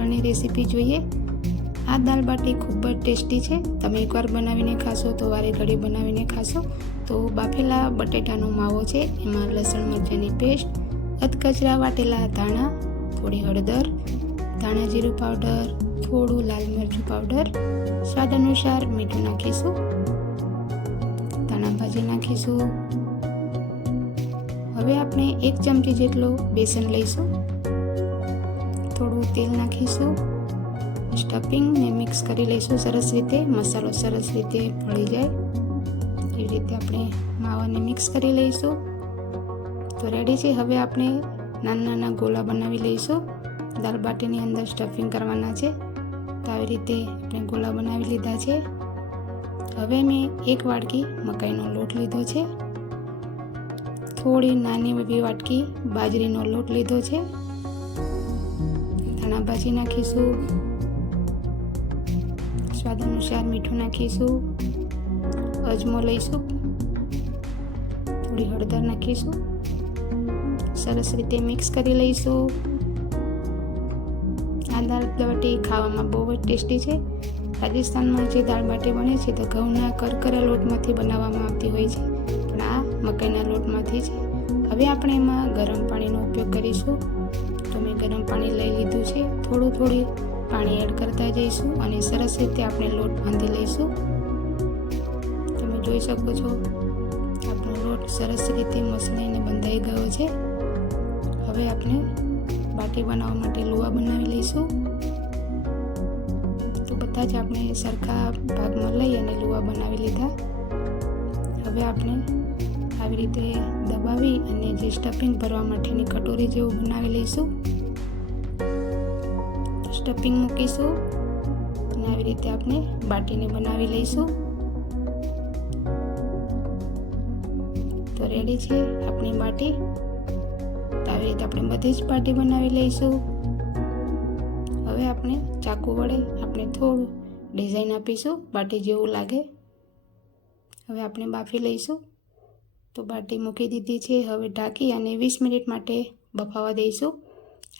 આગળની રેસીપી જોઈએ। આ દાલ બાટી ખૂબ જ ટેસ્ટી છે। તમે એકવાર બનાવીને ખાશો તો વારે ઘડી બનાવીને ખાશો। તો બાફેલા બટેટાનો માવો છે, એમાં લસણ મરચાંની પેસ્ટ, અધકચરા વાટેલા ધાણા, થોડી હળદર, ધાણા જીરું પાવડર, થોડું લાલ મરચું પાવડર, સ્વાદ અનુસાર મીઠું નાખીશું, ધાણા ભાજી નાખીશું। હવે આપણે 1 ચમચી જેટલો બેસન લઈશું, થોડું તેલ નાખીશું, સ્ટફિંગને મિક્સ કરી લઈશું સરસ રીતે, મસાલો સરસ રીતે ભળી જાય એવી રીતે આપણે માવાને મિક્સ કરી લઈશું। તો રેડી છે। હવે આપણે નાના નાના ગોળા બનાવી લઈશું। દાલ બાટીની અંદર સ્ટફિંગ કરવાના છે, તો આવી રીતે આપણે ગોળા બનાવી લીધા છે। હવે મેં 1 વાટકી મકાઈનો લોટ લીધો છે, થોડી નાની એવી વાટકી બાજરીનો લોટ લીધો છે, ધાણા ભાજી નાખીશું, સ્વાદ અનુસાર મીઠું નાખીશું, અજમો લઈશું, થોડી હળદર નાખીશું, સરસ રીતે મિક્સ કરી લઈશું। આ દાલ બાટી ખાવામાં બહુ જ ટેસ્ટી છે। રાજસ્થાનમાં જે દાળ બાટી બને છે તો ઘઉંના કરકરા લોટમાંથી બનાવવામાં આવતી હોય છે, પણ આ મકાઈના લોટમાંથી છે। હવે આપણે એમાં ગરમ પાણીનો ઉપયોગ કરીશું। તો મેં ગરમ પાણી લઈ લીધું છે, થોડું પાણી એડ કરતા જઈશું અને સરસ રીતે આપણે લોટ બાંધી લઈશું। તમે જોઈ શકો છો આપણો લોટ સરસ રીતે મસળીને બંધાઈ ગયો છે। હવે આપણે બાટી બનાવવા માટે લુવા બનાવી લઈશું। તો બધા જ આપણે સરખા ભાગમાં લઈ અને લુવા બનાવી લીધા। હવે આપણે આવી રીતે દબાવી અને જે સ્ટફિંગ ભરવા માટેની કટોરી જેવું બનાવી લઈશું। સ્ટફિંગ મૂકીશું અને આવી રીતે આપણે બાટીને બનાવી લઈશું। તો રેડી છે આપણી બાટી। તો આવી રીતે આપણે બધી જ બાટી બનાવી લઈશું। હવે આપણે ચાકુ વડે આપણે થોડું ડિઝાઇન આપીશું બાટી જેવું લાગે। હવે આપણે બાફી લઈશું। તો બાટી મૂકી દીધી છે, હવે ઢાંકી અને 20 મિનિટ માટે બફાવા દઈશું।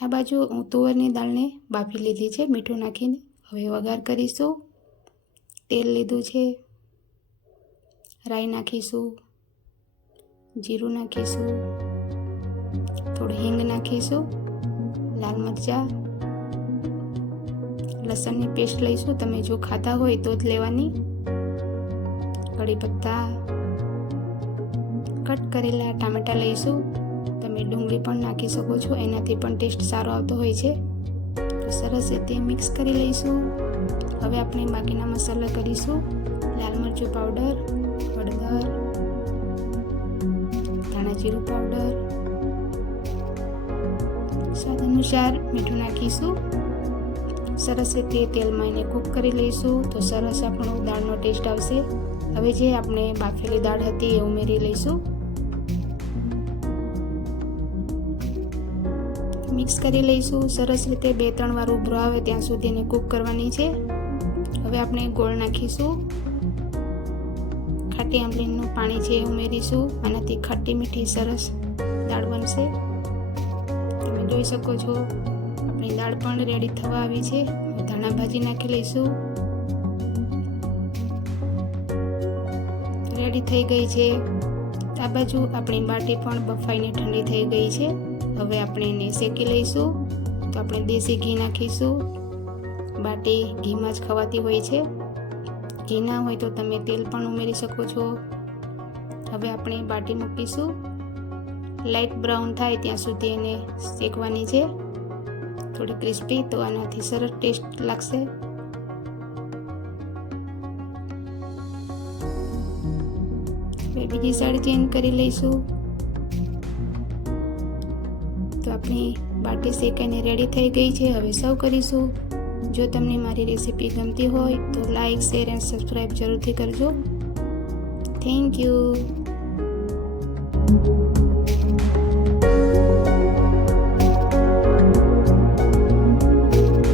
આ બાજુ હું તુવેરની દાળને બાફી લીધી છે મીઠું નાખીને। હવે વઘાર કરીશું। તેલ લીધું છે, રાઈ નાખીશું, જીરું નાખીશું, થોડું હિંગ નાખીશું, લાલ મરચાં, લસણની પેસ્ટ લઈશું, તમે જો ખાતા હોય તો જ લેવાની, કડી પત્તા, કટ કરેલા ટામેટા લઈશું, તમે ડુંગળી પણ નાખી શકો છો, એનાથી પણ ટેસ્ટ સારો આવતો હોય છે। તો સરસ રીતે મિક્સ કરી લઈશું। હવે આપણે બાકીના મસાલા કરીશું। લાલ મરચું પાવડર, હળદર, ધાણા જીરું પાવડર, સ્વાદ અનુસાર મીઠું નાખીશું। સરસ રીતે તેલમાં એને કૂક કરી લઈશું તો સરસ આપણો દાળનો ટેસ્ટ આવશે। હવે જે આપણે બાફેલી દાળ હતી એ ઉમેરી લઈશું, મિક્સ કરી લઈશું સરસ રીતે। 2-3 વાર ઉભરો આવે ત્યાં સુધી એને કૂક કરવાની છે। હવે આપણે ગોળ નાખીશું, ખાટી આંબલીનું પાણી છે ઉમેરીશું, આનાથી ખાટી મીઠી સરસ દાળ બનશે। તમે જોઈ શકો છો આપણી દાળ પણ રેડી થવા આવી છે। ધાણા ભાજી નાખી લઈશું, રેડી થઈ ગઈ છે। આ બાજુ આપણી બાટી પણ બફાઈને ઠંડી થઈ ગઈ છે। હવે આપણે એને શેકી લઈશું। તો આપણે દેશી ઘી નાખીશું। બાટી ઘીમાં જ ખવાતી હોય છે, ઘી ના હોય તો તમે તેલ પણ ઉમેરી શકો છો। હવે આપણે બાટી મૂકીશું, લાઇટ બ્રાઉન થાય ત્યાં સુધી એને શેકવાની છે, થોડી ક્રિસ્પી, તો આનાથી સરસ ટેસ્ટ લાગશે। હવે બીજી સાઈડ ચેન્જ કરી લઈશું। તો આપણી બાટી શેકાઈને રેડી થઈ ગઈ છે। હવે સર્વ કરીશું। જો તમને મારી રેસીપી ગમતી હોય તો લાઈક, શેર એન્ડ સબસ્ક્રાઈબ જરૂરથી કરજો। Thank you.